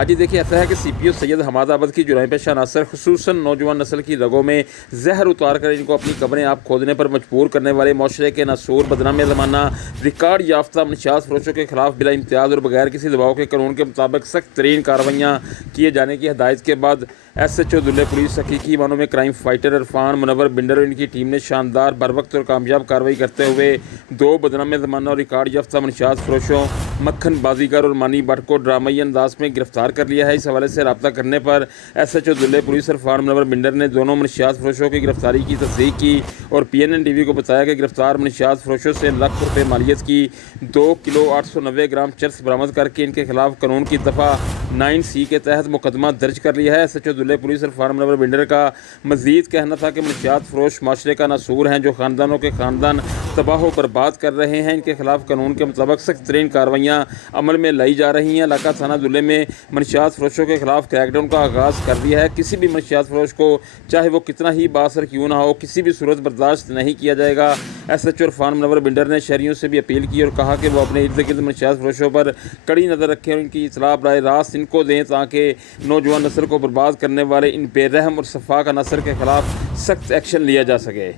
آج ہی دیکھیے ایسا ہے کہ CPO سید حماد آباد کی جرائم پیشہ عناصر خصوصاً نوجوان نسل کی رگوں میں زہر اتار کر ان کو اپنی قبریں آپ کھودنے پر مجبور کرنے والے معاشرے کے ناسور بدنام زمانہ ریکارڈ یافتہ منشیات فروشوں کے خلاف بلا امتیاز اور بغیر کسی دباؤ کے قانون کے مطابق سخت ترین کارروائیاں کیے جانے کی ہدایت کے بعد SHO دھلے پولیس حقیقی معنوں میں کرائم فائٹر عرفان منور بنڈر اور ان کی ٹیم نے شاندار بروقت اور کامیاب کارروائی کرتے ہوئے 2 بدنام زمانہ اور ریکارڈ یافتہ منشیات فروشوں مکھن بازیگر اور مانی بٹ کو ڈرامائی انداز میں گرفتار کر لیا ہے۔ اس حوالے سے رابطہ کرنے پر SHO دھلے پولیس عرفان منور بنڈر نے دونوں منشیات فروشوں کی گرفتاری کی تصدیق کی اور PNN TV کو بتایا کہ گرفتار منشیات فروشوں سے لاکھ روپے مالیت کی 2 کلو 890 گرام چرس برآمد کر کے ان کے خلاف قانون کی دفعہ 9C کے تحت مقدمہ درج کر لیا ہے۔ SHO دھلے پولیس عرفان منور بنڈر کا مزید کہنا تھا کہ منشیات فروش معاشرے کا ناسور ہیں جو خاندانوں کے خاندان تباہ و برباد کر رہے ہیں۔ ان کے خلاف قانون کے مطابق سخت ترین کارروائیاں عمل میں لائی جا رہی ہیں۔ علاقہ تھانہ دھلے میں منشیات فروشوں کے خلاف کریک ڈاؤن کا آغاز کر دیا ہے۔ کسی بھی منشیات فروش کو چاہے وہ کتنا ہی بااثر کیوں نہ ہو کسی بھی صورت برداشت نہیں کیا جائے گا۔ SHO عرفان منور بنڈر نے شہریوں سے بھی اپیل کی اور کہا کہ وہ اپنے ارد گرد منشیات فروشوں پر کڑی نظر رکھیں اور ان کی اطلاع براہ راست ان کو دیں تاکہ نوجوان نسل کو برباد کرنے والے ان بے رحم اور سفاک عناصر کے خلاف سخت ایکشن لیا جا سکے۔